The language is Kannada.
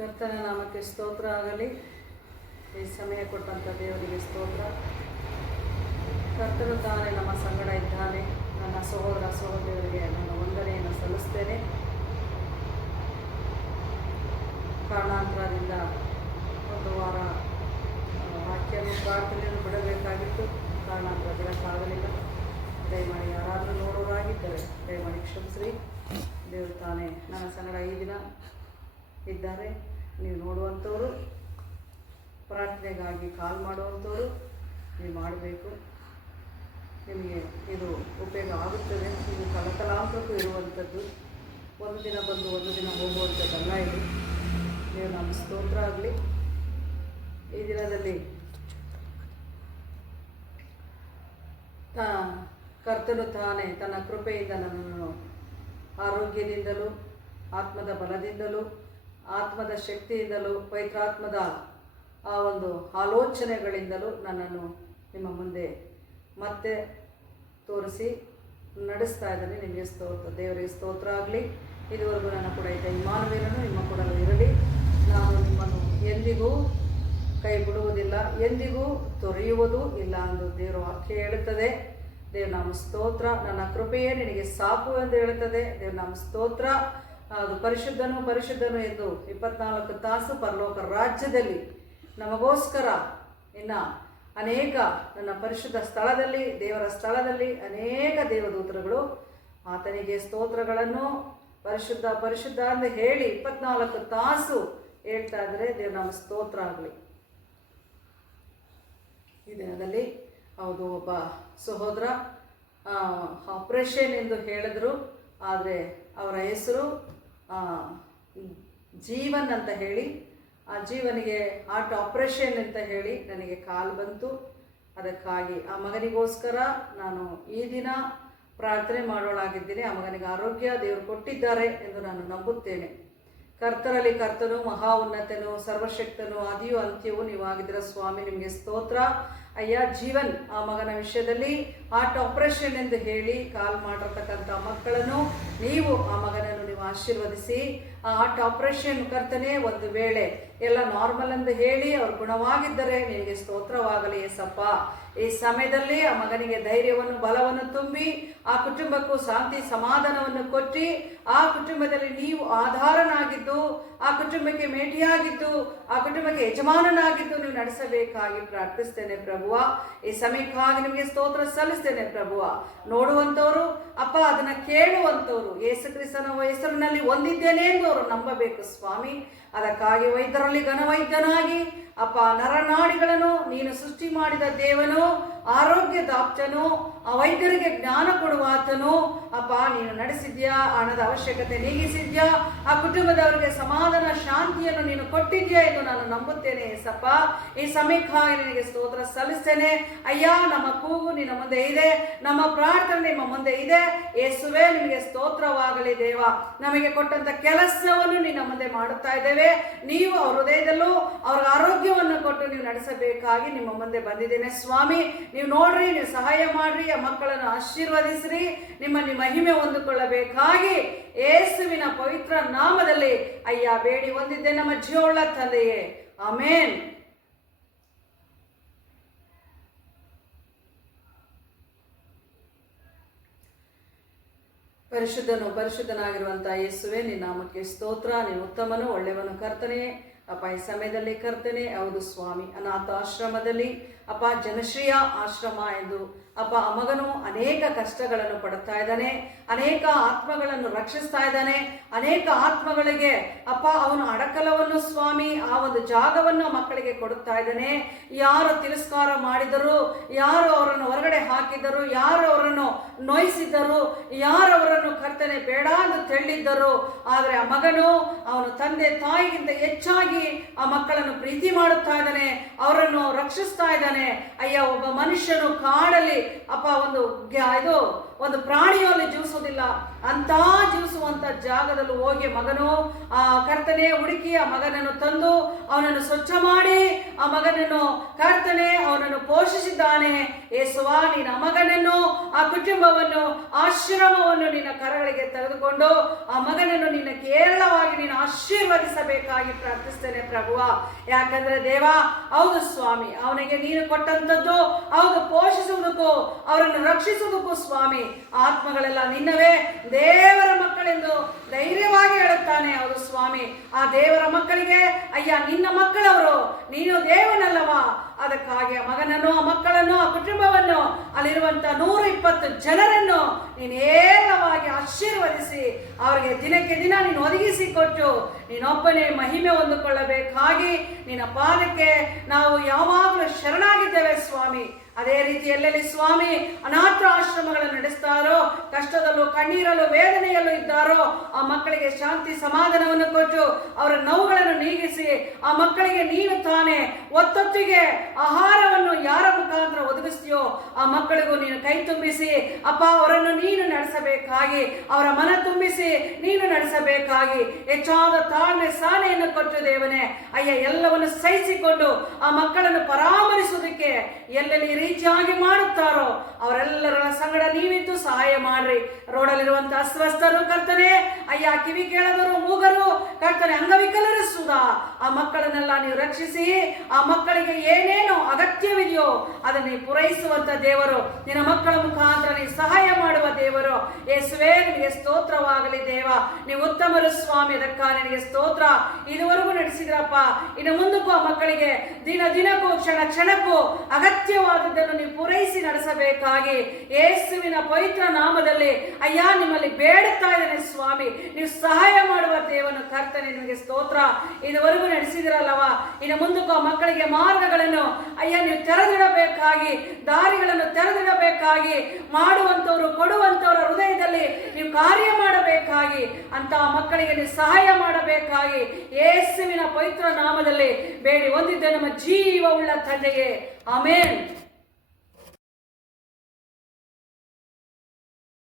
ಕರ್ತನ ನಾಮಕ್ಕೆ ಸ್ತೋತ್ರ ಆಗಲಿ. ಈ ಸಮಯ ಕೊಟ್ಟಂಥ ದೇವರಿಗೆ ಸ್ತೋತ್ರ. ಕರ್ತನು ತಾನೇ ನಮ್ಮ ಸಂಗಡ ಇದ್ದಾನೆ. ನನ್ನ ಸಹೋದರ ಸಹೋದರಿಯರಿಗೆ ನನ್ನ ವಂದನೆಯನ್ನು ಸಲ್ಲಿಸ್ತೇನೆ. ಕಾರಣಾಂತರದಿಂದ ಒಂದು ವಾರ ವಾಕ್ಯವನ್ನು ಪ್ರಾರ್ಥನೆಯನ್ನು ಬಿಡಬೇಕಾಗಿತ್ತು. ಕಾರಣಾಂತರ ಬಿಡಕ್ಕಾಗಲಿಲ್ಲ. ದಯಮಾಡಿ ಯಾರಾದರೂ ನೋಡೋರಾಗಿದ್ದರೆ ದಯಮಾಡಿ ಕ್ಷಮಿಸ್ರಿ. ದೇವರು ತಾನೇ ನನ್ನ ಸಂಗಡ ಈ ದಿನ ಇದ್ದಾರೆ. ನೀವು ನೋಡುವಂಥವರು, ಪ್ರಾರ್ಥನೆಗಾಗಿ ಕಾಲ್ ಮಾಡುವಂಥವರು ನೀವು ಮಾಡಬೇಕು. ನಿಮಗೆ ಇದು ಉಪಯೋಗ ಆಗುತ್ತದೆ. ಇದು ಕಲಕಲಾಂತರಕ್ಕೂ ಇರುವಂಥದ್ದು. ಒಂದು ದಿನ ಬಂದು ಒಂದು ದಿನ ಹೋಗುವಂಥದ್ದಲ್ಲ. ಇದು ನೀವು ನಮ್ಮ ಸ್ತೋತ್ರ ಆಗಲಿ. ಈ ದಿನದಲ್ಲಿ ಕರ್ತನು ತಾನೇ ತನ್ನ ಕೃಪೆಯಿಂದ ನನ್ನನ್ನು ಆರೋಗ್ಯದಿಂದಲೂ ಆತ್ಮದ ಬಲದಿಂದಲೂ ಆತ್ಮದ ಶಕ್ತಿಯಿಂದಲೂ ಪವಿತ್ರಾತ್ಮದ ಆ ಒಂದು ಆಲೋಚನೆಗಳಿಂದಲೂ ನನ್ನನ್ನು ನಿಮ್ಮ ಮುಂದೆ ಮತ್ತೆ ತೋರಿಸಿ ನಡೆಸ್ತಾ ಇದ್ದಾನೆ. ನಿಮಗೆ ಸ್ತೋತ್ರ, ದೇವರಿಗೆ ಸ್ತೋತ್ರ ಆಗಲಿ. ಇದುವರೆಗೂ ನನ್ನ ಕೂಡ ಇದ್ದ ಇಮ್ಮಾನುವೇಲನು ನಿಮ್ಮ ಕೂಡ ಇರಲಿ. ನಾನು ನಿಮ್ಮನ್ನು ಎಂದಿಗೂ ಕೈ ಬಿಡುವುದಿಲ್ಲ, ಎಂದಿಗೂ ತೊರೆಯುವುದೂ ಇಲ್ಲ ಎಂದು ದೇವರ ವಾಕ್ಯ ಹೇಳುತ್ತದೆ. ದೇವ್ರ ನಾಮ ಸ್ತೋತ್ರ. ನನ್ನ ಕೃಪೆಯೇ ನಿನಗೆ ಸಾಕು ಎಂದು ಹೇಳುತ್ತದೆ. ದೇವ್ರ ನಾಮ ಸ್ತೋತ್ರ. ಅದು ಪರಿಶುದ್ಧನು ಪರಿಶುದ್ಧನು ಎಂದು 24 ತಾಸು ಪರಲೋಕ ರಾಜ್ಯದಲ್ಲಿ ನಮಗೋಸ್ಕರ ಇನ್ನು ಅನೇಕ ನನ್ನ ಪರಿಶುದ್ಧ ಸ್ಥಳದಲ್ಲಿ, ದೇವರ ಸ್ಥಳದಲ್ಲಿ ಅನೇಕ ದೇವದೂತರುಗಳು ಆತನಿಗೆ ಸ್ತೋತ್ರಗಳನ್ನು ಪರಿಶುದ್ಧ ಪರಿಶುದ್ಧ ಅಂತ ಹೇಳಿ 24 ತಾಸು ಹೇಳ್ತಾ ಇದ್ದಾರೆ. ದೇವ್ರ ನಮ್ಮ ಸ್ತೋತ್ರ ಆಗಲಿ. ಈ ದಿನದಲ್ಲಿ ಹೌದು, ಒಬ್ಬ ಸಹೋದರ ಆಪರೇಷನ್ ಎಂದು ಹೇಳಿದ್ರು. ಆದರೆ ಅವರ ಹೆಸರು ಜೀವನ್ ಅಂತ ಹೇಳಿ, ಆ ಜೀವನಿಗೆ ಹಾರ್ಟ್ ಆಪರೇಷನ್ ಅಂತ ಹೇಳಿ ನನಗೆ ಕಾಲ್ ಬಂತು. ಅದಕ್ಕಾಗಿ ಆ ಮಗನಿಗೋಸ್ಕರ ನಾನು ಈ ದಿನ ಪ್ರಾರ್ಥನೆ ಮಾಡೋಳಾಗಿದ್ದೀನಿ. ಆ ಮಗನಿಗೆ ಆರೋಗ್ಯ ದೇವರು ಕೊಟ್ಟಿದ್ದಾರೆ ಎಂದು ನಾನು ನಂಬುತ್ತೇನೆ. ಕರ್ತರಲ್ಲಿ ಕರ್ತನು, ಮಹಾ ಉನ್ನತನು, ಸರ್ವಶಕ್ತನು, ಆದಿಯೂ ಅಂತ್ಯವೂ ನೀವು ಆಗಿದ್ದೀರ ಸ್ವಾಮಿ. ನಿಮಗೆ ಸ್ತೋತ್ರ ಅಯ್ಯ. ಜೀವನ್ ಆ ಮಗನ ವಿಷಯದಲ್ಲಿ ಹಾರ್ಟ್ ಆಪರೇಷನ್ ಎಂದು ಹೇಳಿ ಕಾಲ್ ಮಾಡಿರ್ತಕ್ಕಂಥ ಮಕ್ಕಳನ್ನು ನೀವು ಆ ಮಗನನ್ನು ನೀವು ಆಶೀರ್ವದಿಸಿ, ಆ ಹಾರ್ಟ್ ಆಪರೇಷನ್ ಕರ್ತನೆ ಒಂದು ವೇಳೆ ಎಲ್ಲ ನಾರ್ಮಲ್ ಎಂದು ಹೇಳಿ ಅವರು ಗುಣವಾಗಿದ್ದರೆ ನಿನಗೆ ಸ್ತೋತ್ರವಾಗಲಿ ಏಸಪ್ಪ. ಈ ಸಮಯದಲ್ಲಿ ಆ ಮಗನಿಗೆ ಧೈರ್ಯವನ್ನು ಬಲವನ್ನು ತುಂಬಿ ಆ ಕುಟುಂಬಕ್ಕೂ ಶಾಂತಿ ಸಮಾಧಾನವನ್ನು ಕೊಟ್ಟು ಆ ಕುಟುಂಬದಲ್ಲಿ ನೀವು ಆಧಾರನಾಗಿದ್ದು, ಆ ಕುಟುಂಬಕ್ಕೆ ಮೇಟಿಯಾಗಿದ್ದು, ಆ ಕುಟುಂಬಕ್ಕೆ ಯಜಮಾನನಾಗಿದ್ದು ನೀವು ನಡೆಸಬೇಕಾಗಿ ಪ್ರಾರ್ಥಿಸ್ತೇನೆ ಪ್ರಭುವ. ಈ ಸಮಯಕ್ಕಾಗಿ ನಿಮಗೆ ಸ್ತೋತ್ರ ಸಲ್ಲಿಸ್ತೇನೆ ಪ್ರಭುವ. ನೋಡುವಂಥವರು ಅಪ್ಪ, ಅದನ್ನು ಕೇಳುವಂಥವರು ಯೇಸು ಕ್ರಿಸ್ತನ ಹೆಸರಿನಲ್ಲಿ ಹೊಂದಿದ್ದೇನೆ ಎಂದು ಅವರು ನಂಬಬೇಕು ಸ್ವಾಮಿ. ಅದಕ್ಕಾಗಿ ವೈದ್ಯರಲ್ಲಿ ಘನವೈದ್ಯನಾಗಿ ಅಪ್ಪ, ನರನಾಡಿಗಳನ್ನು ನೀನು ಸೃಷ್ಟಿ ಮಾಡಿದ ದೇವನು, ಆರೋಗ್ಯದಾಪ್ತನು, ಆ ವೈದ್ಯರಿಗೆ ಜ್ಞಾನ ಕೊಡುವಾತನು ಅಪ್ಪ. ನೀನು ನಡೆಸಿದ್ಯಾ, ಹಣದ ಅವಶ್ಯಕತೆ ನೀಗಿಸಿದ್ಯಾ, ಆ ಕುಟುಂಬದವರಿಗೆ ಸಮಾಧಾನ ಶಾಂತಿಯನ್ನು ನೀನು ಕೊಟ್ಟಿದ್ಯಾ ಎಂದು ನಾನು ನಂಬುತ್ತೇನೆ ಏಸಪ್ಪ. ಈ ಸಮಯಕ್ಕಾಗಿ ನಿನಗೆ ಸ್ತೋತ್ರ ಸಲ್ಲಿಸ್ತೇನೆ ಅಯ್ಯ. ನಮ್ಮ ಕೂಗು ನಿನ್ನ ಮುಂದೆ ಇದೆ, ನಮ್ಮ ಪ್ರಾರ್ಥನೆ ನಿಮ್ಮ ಮುಂದೆ ಇದೆ ಯೇಸುವೆ. ನಿಮಗೆ ಸ್ತೋತ್ರವಾಗಲಿ ದೇವ. ನಮಗೆ ಕೊಟ್ಟಂತ ಕೆಲಸವನ್ನು ನಿನ್ನ ಮುಂದೆ ಮಾಡುತ್ತಾ ಇದ್ದೇವೆ. ನೀವು ಅವ್ರ ಹೃದಯದಲ್ಲೂ ಅವ್ರ ಆರೋಗ್ಯವನ್ನು ಕೊಟ್ಟು ನೀವು ನಡೆಸಬೇಕಾಗಿ ನಿಮ್ಮ ಮುಂದೆ ಬಂದಿದ್ದೇನೆ ಸ್ವಾಮಿ. ನೀವು ನೋಡ್ರಿ, ನೀವು ಸಹಾಯ ಮಾಡ್ರಿ, ಆ ಮಕ್ಕಳನ್ನು ಆಶೀರ್ವದಿಸ್ರಿ, ನಿಮ್ಮಲ್ಲಿ ಮಹಿಮೆ ಹೊಂದಿಕೊಳ್ಳಬೇಕಾಗಿ ಯೇಸುವಿನ ಪವಿತ್ರ ನಾಮದಲ್ಲಿ ಅಯ್ಯ ಬೇಡಿ ಹೊಂದಿದ್ದೆ ನಮ್ಮ ಜೀವವುಳ್ಳ ತಂದೆಯೇ, ಆಮೇನ್. ಪರಿಶುದ್ಧನು ಪರಿಶುದ್ಧನಾಗಿರುವಂಥ ಯೇಸುವೆ, ನಿನ್ನ ನಾಮಕ್ಕೆ ಸ್ತೋತ್ರ. ನೀನು ಉತ್ತಮನು, ಒಳ್ಳೆಯವನು ಕರ್ತನೆ ಅಪ್ಪ. ಈ ಸಮಯದಲ್ಲಿ ಕರ್ತನೆ ಹೌದು ಸ್ವಾಮಿ, ಅನಾಥ ಆಶ್ರಮದಲ್ಲಿ ಅಪ್ಪ, ಜನಶ್ರೀಯ ಆಶ್ರಮ ಎಂದು ಅಪ್ಪ ಆ ಮಗನು ಅನೇಕ ಕಷ್ಟಗಳನ್ನು ಪಡುತ್ತಾ ಇದ್ದಾನೆ, ಅನೇಕ ಆತ್ಮಗಳನ್ನು ರಕ್ಷಿಸ್ತಾ ಇದ್ದಾನೆ, ಅನೇಕ ಆತ್ಮಗಳಿಗೆ ಅಪ್ಪ ಅವನು ಅಡಕಲವನ್ನು ಸ್ವಾಮಿ ಆ ಒಂದು ಜಾಗವನ್ನು ಮಕ್ಕಳಿಗೆ ಕೊಡುತ್ತಾ ಇದ್ದಾನೆ. ಯಾರು ತಿರಸ್ಕಾರ ಮಾಡಿದರು, ಯಾರು ಅವರನ್ನು ಹೊರಗಡೆ ಹಾಕಿದರು, ಯಾರು ಅವರನ್ನು ನೋಯಿಸಿದ್ದರು, ಯಾರು ಅವರನ್ನು ಕರ್ತನೆ ಬೇಡ ಎಂದು ತಳ್ಳಿದ್ದರು, ಆದರೆ ಆ ಮಗನು ಅವನು ತಂದೆ ತಾಯಿಗಿಂತ ಹೆಚ್ಚಾಗಿ ಆ ಮಕ್ಕಳನ್ನು ಪ್ರೀತಿ ಮಾಡುತ್ತಾ ಇದ್ದಾನೆ, ಅವರನ್ನು ರಕ್ಷಿಸ್ತಾ ಇದ್ದಾನೆ ಅಯ್ಯ. ಒಬ್ಬ ಮನುಷ್ಯನು ಕಾಡಲ್ಲಿ ಅಪ್ಪ ಒಂದು ಪ್ರಾಣಿಯಲ್ಲಿ ಜೀವಿಸುವುದಿಲ್ಲ, ಅಂತ ಜೀವಿಸುವಂತ ಜಾಗದಲ್ಲಿ ಹೋಗಿ ಮಗನು ಆ ಕರ್ತನೆ ಹುಡುಕಿ ಆ ಮಗನನ್ನು ತಂದು ಅವನನ್ನು ಸ್ವಚ್ಛ ಮಾಡಿ ಆ ಮಗನನ್ನು ಕರ್ತನೆ ಅವನನ್ನು ಪೋಷಿಸಿದ್ದಾನೆ. ಯೇಸುವ, ನಿನ್ನ ಮಗನನ್ನು ಆ ಕುಟುಂಬವನ್ನು ಆಶ್ರಮವನ್ನು ನಿನ್ನ ಕರಗಳಿಗೆ ತೆಗೆದುಕೊಂಡು ಆ ಮಗನನ್ನು ನಿನ್ನ ಕೇರಳವಾಗಿ ನೀನು ಆಶೀರ್ವದಿಸಬೇಕಾಗಿ ಪ್ರಾರ್ಥಿಸ್ತೇನೆ ಪ್ರಭುವ. ಯಾಕಂದ್ರೆ ದೇವ, ಹೌದು ಸ್ವಾಮಿ, ಅವನಿಗೆ ನೀನು ಕೊಟ್ಟಂಥದ್ದು ಹೌದು, ಪೋಷಿಸುವುದಕ್ಕೂ ಅವರನ್ನು ರಕ್ಷಿಸುವುದಕ್ಕೂ ಸ್ವಾಮಿ ಆತ್ಮಗಳೆಲ್ಲ ನಿನ್ನವೇ, ದೇವರ ಮಕ್ಕಳೆಂದು ಧೈರ್ಯವಾಗಿ ಹೇಳುತ್ತಾನೆ. ಹೌದು ಸ್ವಾಮಿ, ಆ ದೇವರ ಮಕ್ಕಳಿಗೆ ಅಯ್ಯ ನಿನ್ನ ಮಕ್ಕಳವರು, ನೀನು ದೇವನಲ್ಲವಾ? ಅದಕ್ಕಾಗಿ ಆ ಮಗನನ್ನು, ಆ ಮಕ್ಕಳನ್ನು, ಆ ಕುಟುಂಬವನ್ನು, ಅಲ್ಲಿರುವಂತ 120 ಜನರನ್ನು ನೀನು ಏಳವಾಗಿ ಆಶೀರ್ವದಿಸಿ ಅವರಿಗೆ ದಿನಕ್ಕೆ ದಿನ ನೀನು ಒದಗಿಸಿಕೊಟ್ಟು ನೀನೊಬ್ಬನೇ ಮಹಿಮೆ ಹೊಂದಿಕೊಳ್ಳಬೇಕಾಗಿ ನಿನ್ನ ಪಾದಕ್ಕೆ ನಾವು ಯಾವಾಗಲೂ ಶರಣಾಗಿದ್ದೇವೆ ಸ್ವಾಮಿ. ಅದೇ ರೀತಿ ಎಲ್ಲೆಲ್ಲಿ ಸ್ವಾಮಿ ಅನಾಥ ಆಶ್ರಮಗಳನ್ನು ನಡೆಸ್ತಾರೋ, ಕಷ್ಟದಲ್ಲೂ ಕಣ್ಣೀರಲ್ಲೂ ವೇದನೆಯಲ್ಲೂ ಇದ್ದಾರೋ ಆ ಮಕ್ಕಳಿಗೆ ಶಾಂತಿ ಸಮಾಧಾನವನ್ನು ಕೊಟ್ಟು ಅವರ ನೋವುಗಳನ್ನು ನೀಗಿಸಿ ಆ ಮಕ್ಕಳಿಗೆ ನೀನು ತಾನೇ ಒತ್ತೊತ್ತಿಗೆ ಆಹಾರವನ್ನು ಯಾರ ಮುಖಾಂತರ ಒದಗಿಸ್ತೀಯೋ ಆ ಮಕ್ಕಳಿಗೂ ನೀನು ಕೈ ತುಂಬಿಸಿ ಅಪ್ಪ ಅವರನ್ನು ನೀನು ನಡೆಸಬೇಕಾಗಿ, ಅವರ ಮನ ತುಂಬಿಸಿ ನೀನು ನಡೆಸಬೇಕಾಗಿ ಹೆಚ್ಚಾದ ತಾಳ್ಮೆ ಸಹನೆಯನ್ನು ಕೊಟ್ಟು ದೇವನೇ ಅಯ್ಯ ಎಲ್ಲವನ್ನು ಸಹಿಸಿಕೊಂಡು ಆ ಮಕ್ಕಳನ್ನು ಪರಾಮರಿಸುವುದಕ್ಕೆ ಎಲ್ಲೆಲ್ಲಿ ರೀತಿಯಾಗಿ ಮಾಡುತ್ತಾರೋ ಅವರೆಲ್ಲರ ಸಂಗಡ ನೀವಿದ್ದು ಸಹಾಯ ಮಾಡ್ರಿ. ರೋಡಲ್ಲಿರುವಂತಹ ಅಸ್ವಸ್ಥರು ಕರ್ತನೆ, ಅಯ್ಯ ಕಿವಿ ಕೇಳದರು, ಮೂಗರು ಕರ್ತನೆ, ಅಂಗವಿಕಲರು ಸುಧಾ ಆ ಮಕ್ಕಳನ್ನೆಲ್ಲ ನೀವು ರಕ್ಷಿಸಿ ಆ ಮಕ್ಕಳಿಗೆ ಏನೇನು ಅಗತ್ಯವಿದೆಯೋ ಅದನ್ನು ಪೂರೈಸುವಂತ ದೇವರು, ನಿನ್ನ ಮಕ್ಕಳ ಮುಖಾಂತರ ನೀವು ಸಹಾಯ ಮಾಡುವ ದೇವರು. ಯೇಸುವೇ ನಿನಗೆ ಸ್ತೋತ್ರವಾಗಲಿ ದೇವ, ನೀವು ಉತ್ತಮರು ಸ್ವಾಮಿ, ಅದಕ್ಕಾಗಿ ನಿನಗೆ ಸ್ತೋತ್ರ. ಇದುವರೆಗೂ ನಡೆಸಿದ್ರಪ್ಪ, ಇನ್ನು ಮುಂದಕ್ಕೂ ಆ ಮಕ್ಕಳಿಗೆ ದಿನ ದಿನಕ್ಕೂ ಕ್ಷಣ ಕ್ಷಣಕ್ಕೂ ಅಗತ್ಯವಾದದ್ದನ್ನು ನೀವು ಪೂರೈಸಿ ನಡೆಸಬೇಕಾಗಿ ಯೇಸುವಿನ ಪವಿತ್ರ ನಾಮದಲ್ಲಿ ಅಯ್ಯ ನಿಮ್ಮಲ್ಲಿ ಬೇಡುತ್ತಾ ಇದ್ದೇನೆ ಸ್ವಾಮಿ. ನೀವು ಸಹಾಯ ಮಾಡುವ ದೇವನು ಕರ್ತನೆ, ನಿಮಗೆ ಸ್ತೋತ್ರ. ಇದುವರೆಗೂ ನಡೆಸಿದಿರಲ್ಲವ, ಇನ್ನು ಮುಂದಕ್ಕೂ ಆ ಮಕ್ಕಳಿಗೆ ಮಾರ್ಗಗಳನ್ನು ಅಯ್ಯ ನೀವು ತೆರೆದಿಡಬೇಕಾಗಿ, ದಾರಿಗಳನ್ನು ತೆರೆದಿಡಬೇಕಾಗಿ, ಮಾಡುವಂತವರು ಕೊಡುವಂತವರ ಹೃದಯದಲ್ಲಿ ನೀವು ಕಾರ್ಯ ಮಾಡಬೇಕಾಗಿ, ಅಂತ ಮಕ್ಕಳಿಗೆ ನೀವು ಸಹಾಯ ಮಾಡಬೇಕಾಗಿ ಯೇಸುವಿನ ಪವಿತ್ರ ನಾಮದಲ್ಲಿ ಬೇಡಿ ಹೊಂದಿದ್ದ ನಮ್ಮ ಜೀವವುಳ್ಳ ತಂದೆಯೇ, ಆಮೇನ್.